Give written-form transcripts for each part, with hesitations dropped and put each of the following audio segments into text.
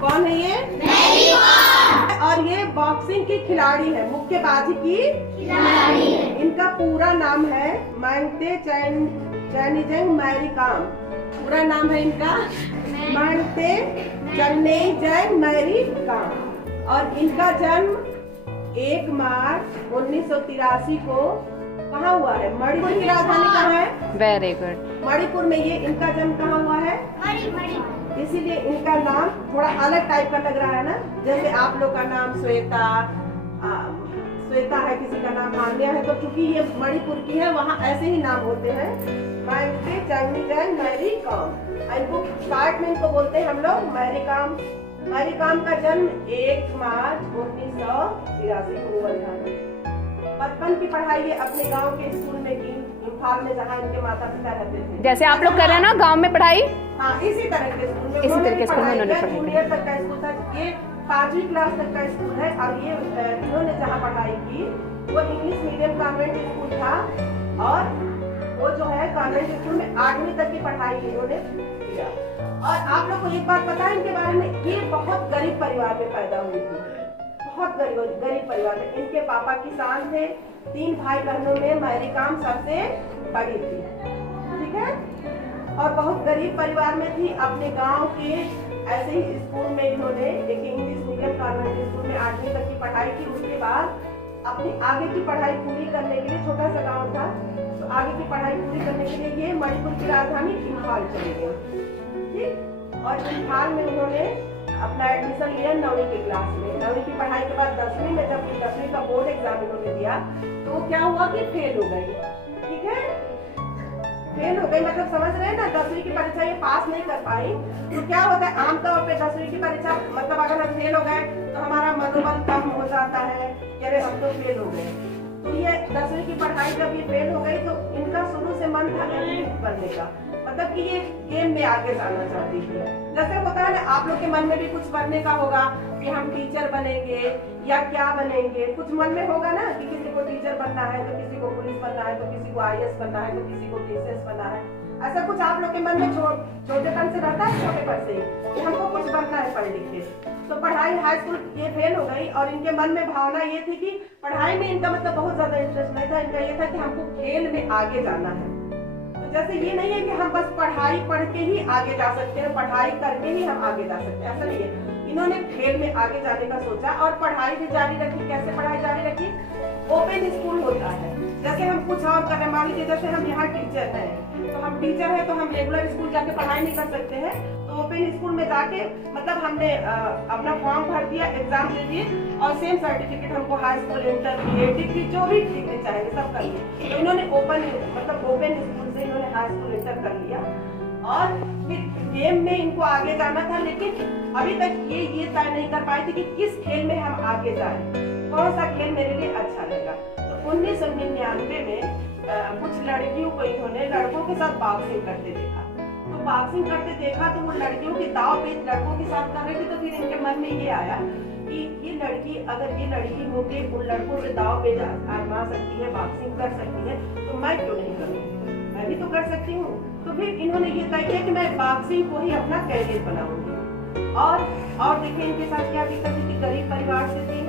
कौन है ये? मैरी कॉम। और ये बॉक्सिंग की खिलाड़ी है, मुक्केबाजी की खिलाड़ी है। इनका पूरा नाम है मांगते चैनिजंग मैरी कॉम। पूरा नाम है इनका मांगते चैनिजंग मैरी कॉम। और इनका जन्म 1 मार्च 1983 को कहाँ हुआ है? मणिपुर की राजधानी कहाँ है? Very good. मणिपुर में ये इनका जन्म कहाँ हुआ है? मणिपुर। इसीलिए इनका नाम थोड़ा अलग टाइप का लग रहा है ना, जैसे आप लोग का नाम श्वेता है, किसी का नाम आन्या है, तो क्योंकि ये मणिपुर की है वहाँ ऐसे ही नाम होते हैं। मांगते चैनिजंग मैरी कॉम, इनको शॉर्ट में इनको बोलते हैं हम लोग मैरी कॉम। मैरी कॉम का जन्म 1 मार्च 1983 को हुआ था। बचपन की पढ़ाई ये अपने गांव के स्कूल में की, इम्फाल में, जहाँ इनके माता पिता रहते थे। जैसे आप लोग कर रहे हैं ना गांव में पढ़ाई, हाँ इसी तरह के स्कूल में, इसी तरह के स्कूल में उन्होंने पढ़ाई। जूनियर तक का स्कूल था, ये 5वीं क्लास तक का स्कूल है। और ये इन्होंने जहाँ पढ़ाई की वो इंग्लिश मीडियम कॉन्वेंट स्कूल था, और वो जो है कॉन्वेंट स्कूल में 8वीं तक की पढ़ाई इन्होंने किया। और आप लोग को एक बात पता है इनके बारे में, ये बहुत गरीब परिवार में पैदा हुई थी, बहुत गरीब परिवार में। इनके पापा किसान थे, 3 भाई बहनों में मैरी कॉम सबसे बड़ी थी, ठीक है। और बहुत गरीब परिवार में थी। अपने गांव के ऐसे ही स्कूल में इन्होंने एक इंग्लिश मीडियम कॉन्वेंट स्कूल में 8वीं तक की पढ़ाई की। उसके बाद अपनी आगे की पढ़ाई पूरी करने के लिए, छोटा सा गाँव था, तो आगे की पढ़ाई पूरी करने के लिए ये मणिपुर की राजधानी इम्फाल चले गए, ठीक। और इम्फाल में उन्होंने अपना एडमिशन लिया 9वीं की क्लास में। 9वीं की पढ़ाई के बाद 10वीं में, जब 10वीं का बोर्ड एग्जाम इन्होंने दिया, तो वो क्या हुआ कि फेल हो गई, ठीक है। फेल हो गई मतलब समझ रहे हैं ना, 10वीं की परीक्षा ये पास नहीं कर पाई। तो क्या होता है आमतौर पे 10वीं की परीक्षा, मतलब अगर हम फेल हो गए तो हमारा मनोबल कम हो जाता है, अरे हम तो फेल हो गए। तो ये 10वीं की पढ़ाई जब ये फेल हो गई, तो इनका शुरू से मन था एथलीट बनने का, मतलब कि ये गेम में आगे जाना चाहती थी। जैसे होता है ना आप लोग के मन में भी कुछ बनने का होगा कि हम टीचर बनेंगे या क्या बनेंगे, कुछ मन में होगा ना कि किसी को टीचर बनना है, तो किसी को पुलिस बनना है, तो किसी को IAS बनना है, तो किसी को TCS बनना है। ऐसा कुछ आप लोग के मन में छोटेपन से रहता है, छोटेपन से कि हमको कुछ बनना है पढ़ लिख के। तो पढ़ाई हाई स्कूल ये फेल हो गई, और इनके मन में भावना ये थी कि पढ़ाई में इनका मतलब बहुत ज्यादा इंटरेस्ट नहीं था। इनका ये था कि हमको खेल में आगे जाना है। तो जैसे ये नहीं है कि हम बस पढ़ाई पढ़ के ही आगे जा सकते हैं, पढ़ाई करके ही हम आगे जा सकते हैं, ऐसा नहीं है। इन्होंने खेल में आगे जाने का सोचा और पढ़ाई भी जारी रखी। कैसे पढ़ाई जारी रखी? ओपन स्कूल होता है, जैसे हम कुछ और कर रहे हैं, मान लीजिए जैसे हम यहाँ टीचर हैं, तो हम टीचर हैं तो हम रेगुलर स्कूल जाके पढ़ाई नहीं कर सकते हैं, तो ओपन स्कूल में जाके मतलब हमने अपना फॉर्म भर दिया, एग्जाम दे दिए, और सेम सर्टिफिकेट हमको high school, inter, BA, degree जो भी डिग्री चाहेंगे सब कर लिए। तो इन्होंने ओपन स्कूल से इन्होंने हाई स्कूल, इंटर कर लिया, और फिर गेम में इनको आगे जाना था। लेकिन अभी तक ये तय नहीं कर पाए थे कि किस खेल में हम आगे जाएं, कौन सा खेल मेरे लिए अच्छा रहेगा। तो 1999 में कुछ लड़कियों को इन्होंने लड़कों के साथ बॉक्सिंग करते देखा। तो बॉक्सिंग करते देखा तो वो लड़कियों के दाव पेच लड़कों के साथ कर रहे थे। तो फिर इनके मन में ये आया कि ये लड़की, अगर ये लड़की होके उन लड़कों के दाव पेच आजमा सकती है, बॉक्सिंग कर सकती है, तो मैं क्यों नहीं करूँगी, मैं भी तो कर सकती हूँ। तो फिर इन्होंने ये तय किया कि मैं बॉक्सिंग को ही अपना कैरियर बनाऊंगी। और देखिए इनके साथ क्या दिक्कत थी कि गरीब परिवार से थी,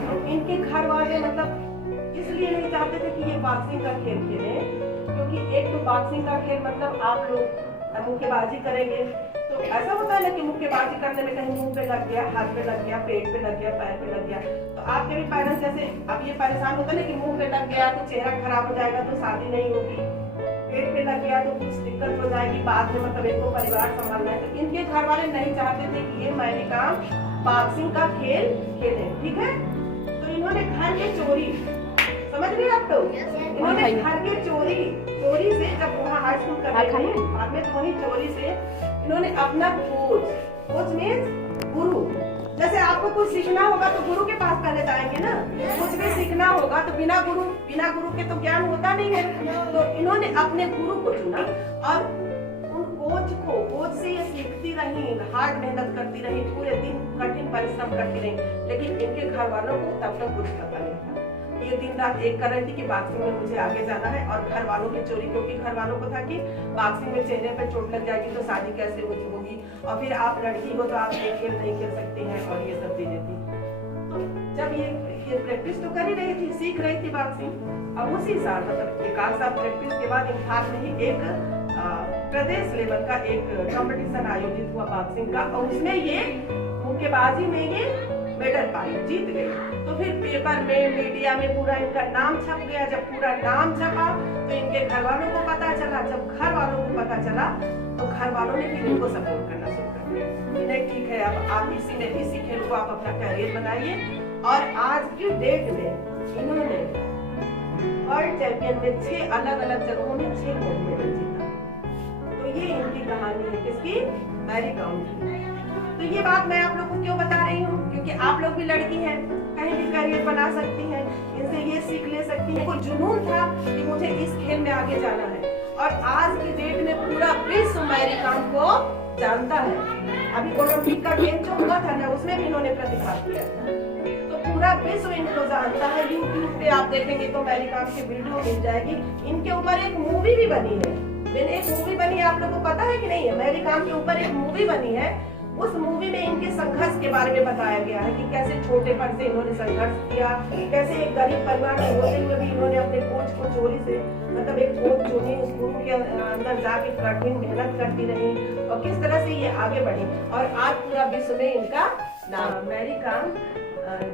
तो इनके घर वाले मतलब इसलिए नहीं चाहते थे कि ये बॉक्सिंग का खेल खेले, क्योंकि एक तो बॉक्सिंग का खेल मतलब आप लोग मुक्केबाजी करेंगे, तो ऐसा होता है ना कि मुक्केबाजी करने में कहीं मुंह पे लग गया, हाथ पे लग गया, पेट पे लग गया, पैर पे लग गया, तो आपके भी पेरेंट्स जैसे अब ये परेशान होता है ना कि मुंह पे लग गया तो चेहरा खराब हो जाएगा, तो शादी नहीं होगी, पेट पे लग गया तो कुछ दिक्कत हो जाएगी बाद में, मतलब इनको परिवार संभालना है। तो इनके घर वाले नहीं चाहते थे कि ये मैरी कॉम बॉक्सिंग का खेल खेले, ठीक है। तो इन्होंने घर के चोरी, समझ रहे आप लोग, इन्होंने घर के चोरी से, जब वहाँ हाई स्कूल करने बाद में, तो वही चोरी से इन्होंने अपना कोच मीन्स गुरु, जैसे आपको कुछ सीखना होगा तो गुरु के पास पहले जाएंगे ना, कुछ भी सीखना होगा तो बिना गुरु के तो ज्ञान होता नहीं है। तो इन्होंने अपने गुरु को चुना और उन कोच से ये सीखती रही, हार्ड मेहनत करती रही, पूरे दिन कठिन परिश्रम करती रही, लेकिन इनके घर वालों को तब तक कुछ पता नहीं था। ये दिन रात एक कर रही थी कि बॉक्सिंग में मुझे आगे जाना है, और घर वालों की चोरी, क्योंकि घर वालों को था कि बॉक्सिंग में चेहरे पे चोट लग जाएगी तो शादी कैसे होगी, और फिर आप लड़की हो तो आप एक खेल नहीं खेल सकती हैं, और ये सब चीजें थी। तो जब ये प्रैक्टिस तो कर ही रही थी, सीख रही थी बॉक्सिंग, और उसी साल मतलब 1 साल प्रैक्टिस के बाद इम्फाल में ही एक प्रदेश लेवल का एक कंपटीशन आयोजित हुआ बॉक्सिंग का, और उसमें ये मुक्केबाजी में ये मेडल पाई, जीत गई। तो फिर पेपर में, मीडिया में पूरा इनका नाम छप गया। जब पूरा नाम छपा तो इनके घर वालों को पता चला। जब घर वालों को पता चला तो घर वालों ने फिर इनको सपोर्ट करना शुरू कर दिया। नहीं ठीक है, अब आप इसी खेल को आप अपना कैरियर बनाइए। और आज की डेट में इन्होंने वर्ल्ड चैंपियन में 6 अलग अलग जगहों में 6 गोल्ड मेडल जीता। तो ये इनकी कहानी है, किसकी? मैरी कॉम की। तो ये बात मैं आप लोग को क्यों बता रही हूँ? क्योंकि आप लोग भी लड़की हैं, कहीं भी करियर बना सकती हैं, इनसे ये सीख ले सकती हैं। कोई जुनून था कि मुझे इस खेल में आगे जाना है, और आज की डेट में पूरा विश्व मैरी कॉम को जानता है। अभी ओलंपिक का गेम जो हुआ था ना, उसमें भी इन्होंने प्रतिभाग किया था। तो पूरा विश्व इनको जानता है। यूट्यूब पे आप देखेंगे तो मैरी कॉम की वीडियो मिल जाएगी। इनके ऊपर एक मूवी भी बनी है। एक मूवी बनी है, आप लोगों को पता है कि नहीं है? मैरी कॉम के ऊपर एक मूवी बनी है। उस मूवी में इनके संघर्ष के बारे में बताया गया है कि कैसे छोटेपन से इन्होंने संघर्ष किया, कैसे एक गरीब परिवार में होते हुए भी इन्होंने अपने कोच को चोरी से, मतलब एक कोच चुनी, उस गुरु के अंदर जाके कठिन मेहनत करती रही, और किस तरह से ये आगे बढ़ी। और आज पूरा विश्व में इनका नाम। मैरी कॉम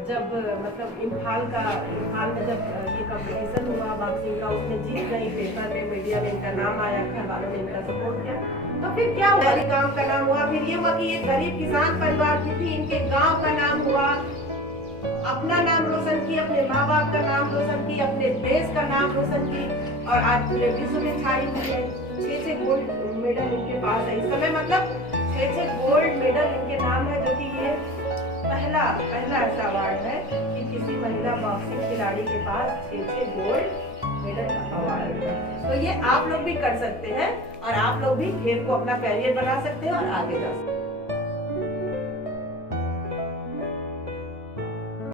जब मतलब इम्फाल में जब ये कंपटीशन हुआ बॉक्सिंग का, उसमें जीत गई। पेपर में, मीडिया में इनका नाम आया, घर वालों ने इनका सपोर्ट किया। तो फिर क्या हुआ? मैरी कॉम का नाम हुआ। फिर ये हुआ कि एक गरीब किसान परिवार की थी, इनके गांव का नाम हुआ, अपना नाम रोशन की, अपने माँ बाप का नाम रोशन की, अपने देश का नाम रोशन की, और आज पूरे विश्व में छाई हुई है। 6 गोल्ड मेडल इनके पास है इस समय, मतलब 6 गोल्ड मेडल इनके नाम है, जो कि ये पहला ऐसा अवार्ड है कि किसी महिला बॉक्सिंग खिलाड़ी के पास 6 गोल्ड मेडल का अवार्ड है। तो ये आप लोग भी कर सकते हैं, और आप लोग भी खेल को अपना कैरियर बना सकते हैं और आगे जा सकते हैं।